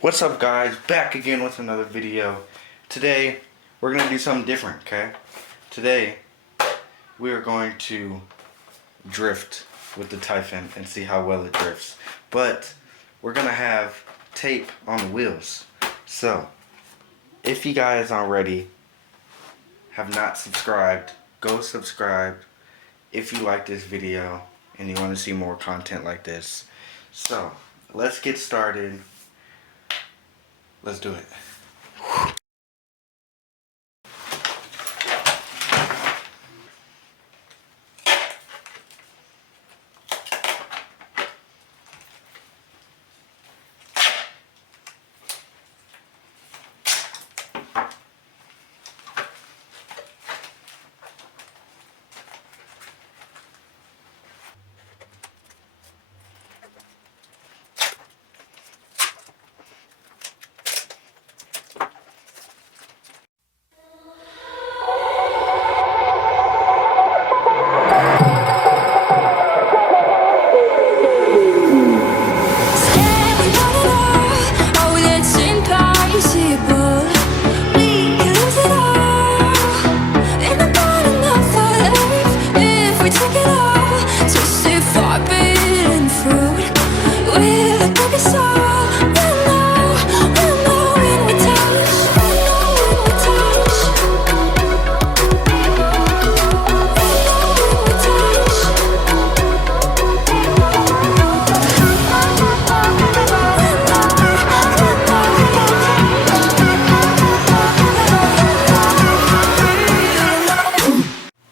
What's up, guys? Back again with another video. Today we're gonna do something different, okay? Today we are going to drift with the Typhon and see how well it drifts. But we're gonna have tape on the wheels. So if you guys already have not subscribed, go subscribe if you like this video and you want to see more content like this. So let's get started. Let's do it.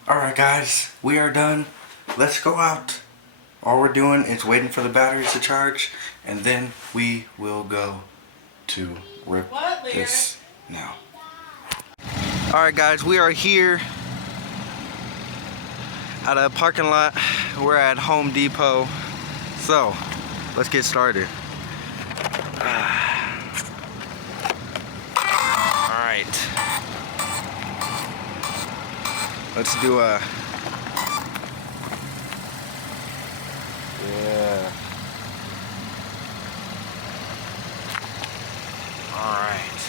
Alright guys, we are done. Let's go out. All we're doing is waiting for the batteries to charge, and then we will go to rip this now. Alright guys, we are here at a parking lot. We're at Home Depot. So, let's get started. Alright. Let's do a... Yeah. Alright.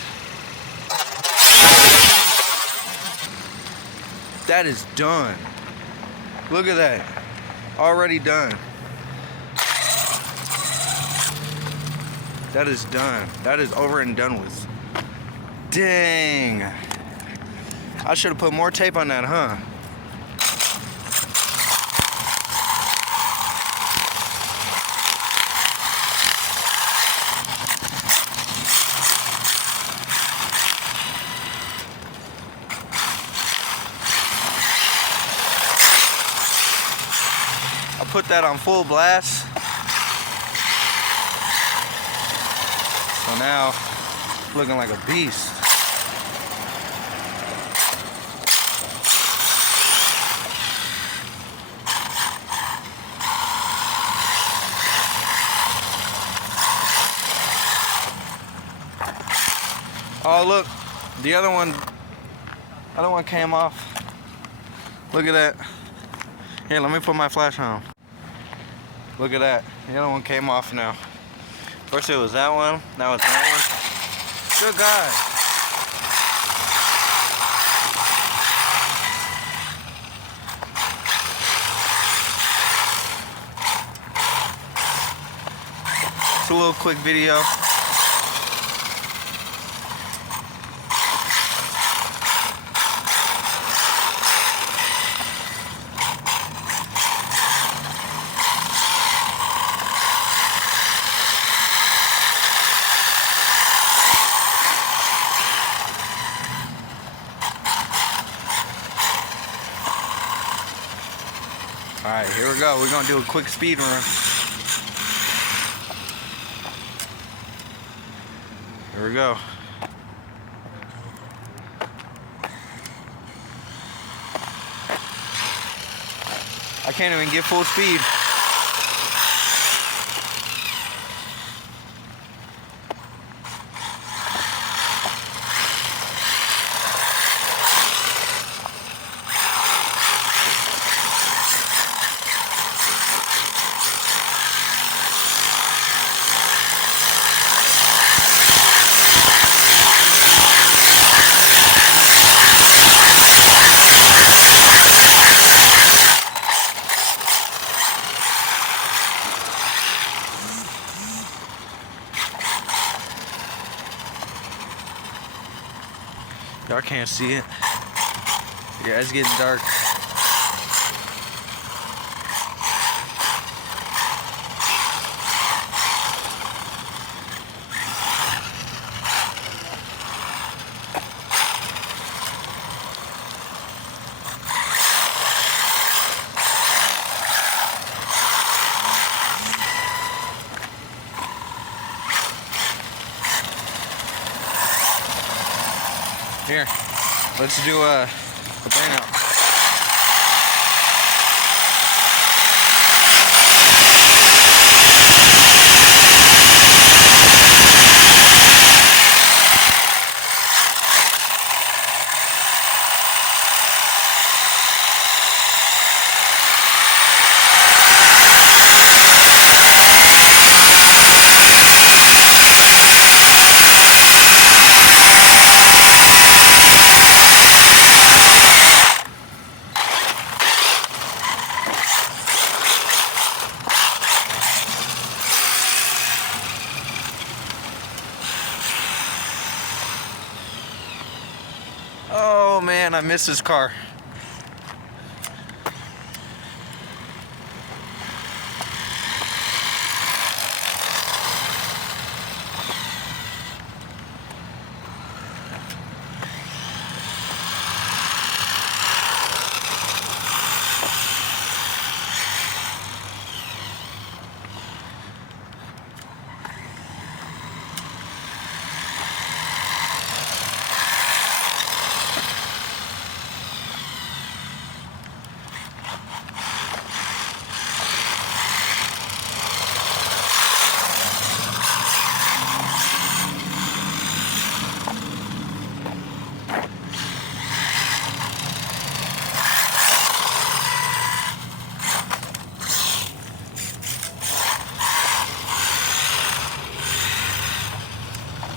That is done. Look at that. Already done. That is done. That is over and done with. Dang. I should have put more tape on that, huh? I put that on full blast. So now it's looking like a beast. Oh look, the other one came off. Look at that. Here, let me put my flash on. Look at that, the other one came off now. First it was that one, now it's that one. Good guy. It's a little quick video. Alright, here we go. We're gonna do a quick speed run. Here we go. I can't even get full speed. Y'all can't see it. Yeah, it's getting dark. Here, let's do a burnout. Oh man, I missed his car.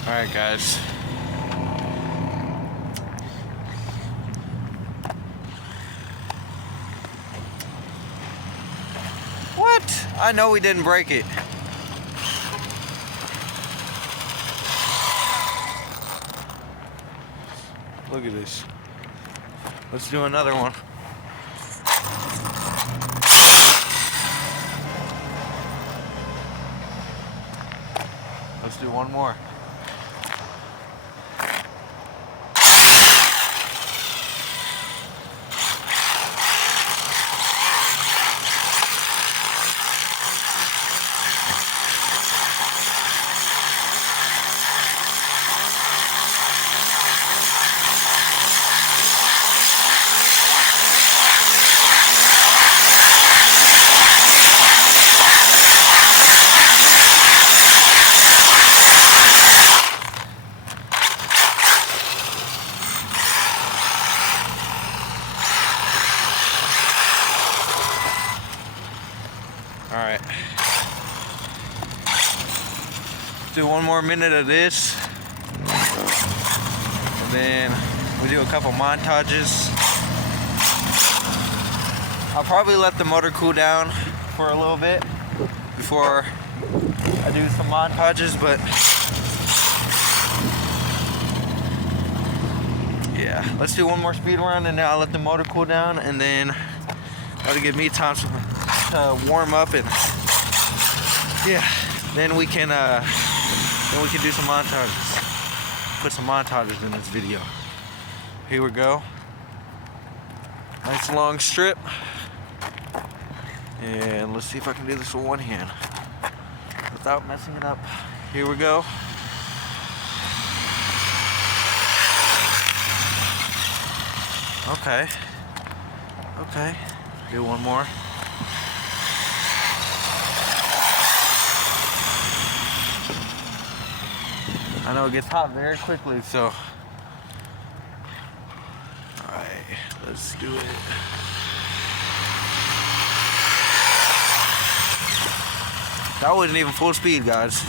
Alright guys. What? I know we didn't break it. Look at this. Let's do another one. Let's do one more. Alright. Do one more minute of this. And then we do a couple montages. I'll probably let the motor cool down for a little bit before I do some montages, but yeah, let's do one more speed run and then I'll let the motor cool down, and then that'll give me time to warm up, and yeah, then we can do some montages. Put some montages in this video. Here we go. Nice long strip. And let's see if I can do this with one hand without messing it up. Here we go. Okay. Okay. Do one more. I know it gets hot very quickly, so. Alright, let's do it. That wasn't even full speed, guys.